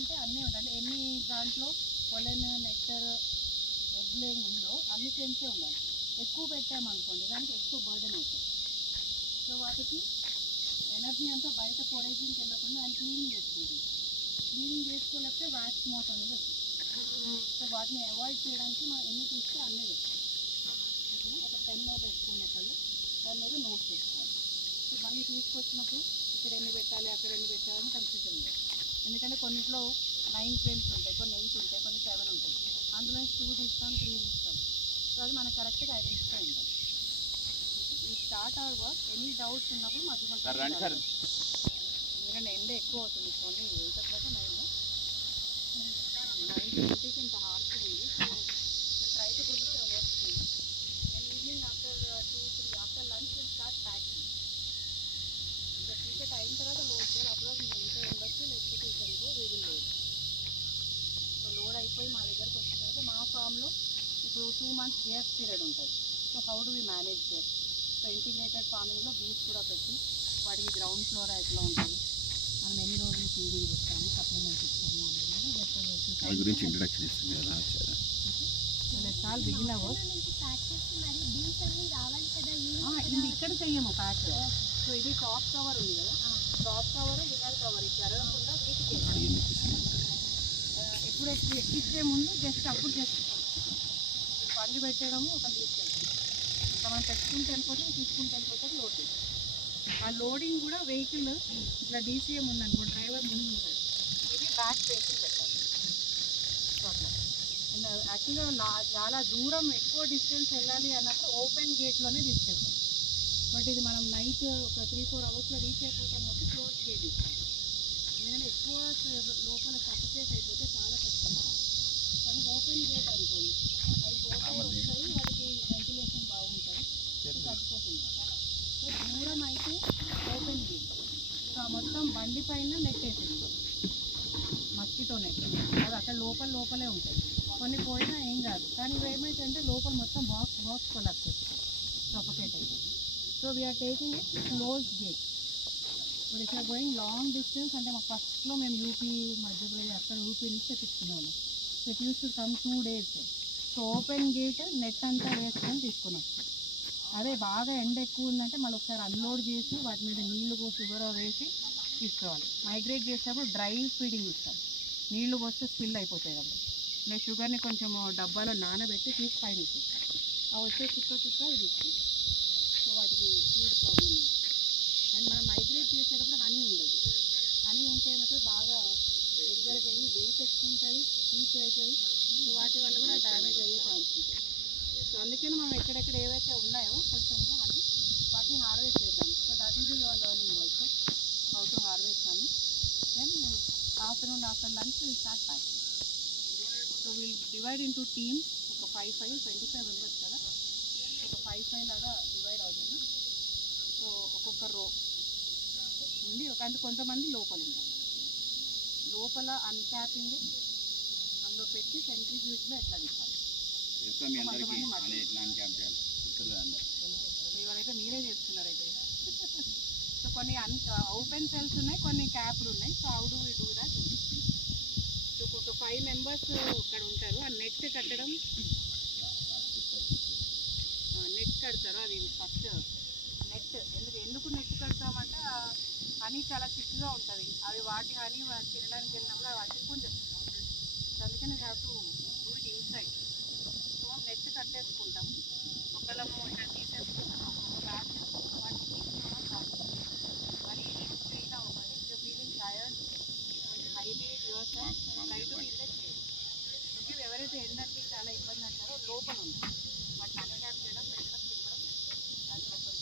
చేసుకుంటే అన్నీ ఉంటాయి. అంటే ఎన్ని దాంట్లో పొలెన్, నెక్టర్, ఎగ్ లేయింగ్ ఉందో అన్ని ఫ్రేమ్సే ఉండాలి. ఎక్కువ పెట్టామనుకోండి దానికి ఎక్కువ బర్డెన్ అవుతుంది. సో వాటికి ఎనర్జీ అంతా బయట ఫోరేజింగ్కి వెళ్ళకుండా దాన్ని క్లీనింగ్ చేసుకుంటుంది. క్లీనింగ్ చేసుకోలేకపోతే వ్యాక్స్ మోత్ అనేది వస్తుంది. సో వాటిని అవాయిడ్ చేయడానికి మనం ఎన్ని తీస్తే అన్నీ పెట్టాలి. ఒక పెన్లో పెట్టుకుని ఒకళ్ళు దాని మీద నోట్ చేసుకోవాలి. సో మళ్ళీ తీసుకొచ్చినప్పుడు ఇక్కడ ఎన్ని పెట్టాలి అక్కడ ఎన్ని పెట్టాలని కన్ఫ్యూజన్ ఉండదు. ఎందుకంటే కొన్నిట్లో 9 ఫ్రేమ్స్ ఉంటాయి, కొన్ని 8 ఉంటాయి, కొన్ని 7 ఉంటాయి. అందులో 2 తీస్తాం, 3 తీస్తాం. సో అది మనకు కరెక్ట్గా ఐడెంటిఫై ఉండాలి. ఈ start our work any doubts ఉన్నప్పుడు మధ్య మధ్య ఎందుకంటే ఎండ ఎక్కువ అవుతుంది. ఓన్లీ 8 o'clock 9:20కి ఇంత హార్స్ ఉంది. సో నేను try to finish the work soon. And evening after 2-3 after lunch will start packing. ఇంకా క్రికెట్ అయిన తర్వాత లోడ్ చేయాలి. అప్పుడు మేము ఇంట్లో ఉండొచ్చు, లేకపోతే ఇక్కడ we will load. So load అయిపోయి మా దగ్గరకు వచ్చిన తర్వాత మా ఫామ్లో ఇప్పుడు 2 months గ్యాప్ పీరియడ్ ఉంటుంది. So how do we manage there? So integrated ఫార్మింగ్లో బీస్ కూడా పెట్టి వాటికి గ్రౌండ్ ఫ్లోర్ ఎట్లా ఉంటుంది, మనం ఎన్ని రోజులు ఫీడింగ్ ఇస్తాము, సప్లిమెంట్స్ ఇస్తాము అనేది కూడా గురించి ఇంట్రడక్షన్ ఇస్తుంది కదా. చాలా బిగిన్ అవ్వచ్చు. ఇది ఇక్కడ చెయ్యము ప్యాక్. సో ఇది టాప్ కవర్ ఉంది కదా, టాప్ కవర్ ఇన్నర్ కవర్ ఇది జరగకుండా వీటికి ఎప్పుడు ఎక్కించే ముందు జస్ట్ అప్పుడు జస్ట్ పండు పెట్టడము ఒక తీసుకెళ్తాం. ఇట్లా మనం పెట్టుకుంటే వెళ్ళిపోతే తీసుకుంటే వెళ్ళిపోతే లోడ్ చేస్తాం. ఆ లోడింగ్ కూడా వెహికల్ ఇట్లా డీసీఎం ఉందనుకో, డ్రైవర్ ముందు ఉంటుంది, ఇది బ్యాక్ ఫేసింగ్ పెట్టాలి. సో అట్లా యాక్చువల్గా చాలా దూరం ఎక్కువ డిస్టెన్స్ వెళ్ళాలి అన్నప్పుడు ఓపెన్ గేట్లోనే తీసుకెళ్తాం. బట్ ఇది మనం నైట్ ఒక 3-4 అవర్స్లో రీచ్ అయిపోతాం కాబట్టి క్లోజ్ గేట్ ఇస్తాం. ఎందుకంటే ఎక్కువ లోపల సఫికేట్ అయిపోతే చాలా కష్టం. కానీ ఓపెన్ గేట్ అనుకోండి, అవి పోతే వస్తాయి, వాటికి వెంటిలేషన్ బాగుంటుంది, తగ్గిపోతుంది. సో దూరం అయితే ఓపెన్ గేట్. సో మొత్తం బండి పైన నెట్ వేసేస్తాం, మస్కిటో నెట్. అది అక్కడ లోపలే ఉంటుంది. కొన్ని పోయినా ఏం కాదు, కానీ ఇవి ఏమైతుందంటే లోపల మొత్తం బాక్స్ కొలాప్స్ చేస్తుంది, సఫోకేట్ అయిపోతుంది. So we are taking it close gate. ఇప్పుడు ఇట్లా గోయింగ్ లాంగ్ డిస్టెన్స్ అంటే మాకు ఫస్ట్లో మేము యూపీ, మధ్యప్రదేశ్ అక్కడ యూపీ నుంచి తెప్పించుకున్నాము. So it use to come 2 days. So open gate net అంతా వేసుకొని తీసుకొని వస్తాం. అదే బాగా ఎండ ఎక్కువ ఉందంటే మళ్ళీ ఒకసారి అన్లోడ్ చేసి వాటి మీద నీళ్లు పోసి షుగర్ వేసి తీసుకోవాలి. మైగ్రేట్ చేసేటప్పుడు డ్రై ఫీడింగ్ ఇస్తాం, నీళ్లు పోస్తే స్పిల్ అయిపోతాయి కాబట్టి. నేను షుగర్ని కొంచెం డబ్బాలో నానబెట్టి తీసి పైన ఇచ్చేస్తాం. అవి వచ్చే చుక్క ఇది ఇస్తుంది. సో వాటికి ఫీడ్ ప్రాబ్లం లేదు. అండ్ మనం మైగ్రేట్ చేసేటప్పుడు హనీ ఉండదు. హనీ ఉంటే ఏమవుతుంది, బాగా దగ్గరకు అయ్యి వెయిట్ ఎక్కువ ఉంటుంది, హీట్ అవుతుంది. సో వాటి వల్ల కూడా డ్యామేజ్ అయ్యే ఛాన్స్ ఉంటుంది. సో అందుకని మనం ఎక్కడెక్కడ ఏవైతే ఉన్నాయో కొంచెం హనీ వాటిని హార్వెస్ట్ చేద్దాం. So that is your learning also how to harvest honey. Then afternoon after lunch will start packing. So will divide into teams. ఒక 5 25 మెంబర్స్ కదా, ఒక 5 లాగా డివైడ్ అవుతుంది. సో ఒక్కొక్క రో ఉండి అంటే కొంతమంది లోపల ఉంటారు. లోపల అన్క్యాపింగ్ అందులో పెట్టి సెంట్రిఫ్యూజ్లో ఎట్లా తిప్పాలి. ఇవాళైతే మీరే చేస్తున్నారైతే. సో కొన్ని ఓపెన్ సెల్స్ ఉన్నాయి, కొన్ని క్యాప్డ్ ఉన్నాయి. So how do we do that? So ఒక 5 members ఇక్కడ ఉంటారు. ఆ నెట్ కట్టడం, నెట్ కడతారు. అది ఫస్ట్ నెట్ ఎందుకు నెట్ కడతామంటే హనీ చాలా థిక్గా ఉంటుంది. అవి వాటి హనీ తినడానికి వెళ్ళినప్పుడు అవి అతుక్కుని తెస్తాం. సో అందుకని we have to do it inside. So net కట్టేసుకుంటాం. ఒకళ్ళము ఇక్కడ తీసేసుకుంటాం, ఒక్కొక్క బ్యాచ్ వాటిని తీసుకోవడం కాదు. మరి పెయిన్ అవ్వకండి. If you feeling tired, hydrate yourself, try to be in the shade. Okay, ఎవరైతే ఎండకి చాలా ఇబ్బంది అంటారో లోపల ఉంటారు, వాటిని అన్క్యాప్ చేయడం, పెట్టడం, తిప్పడం, అది లోపల.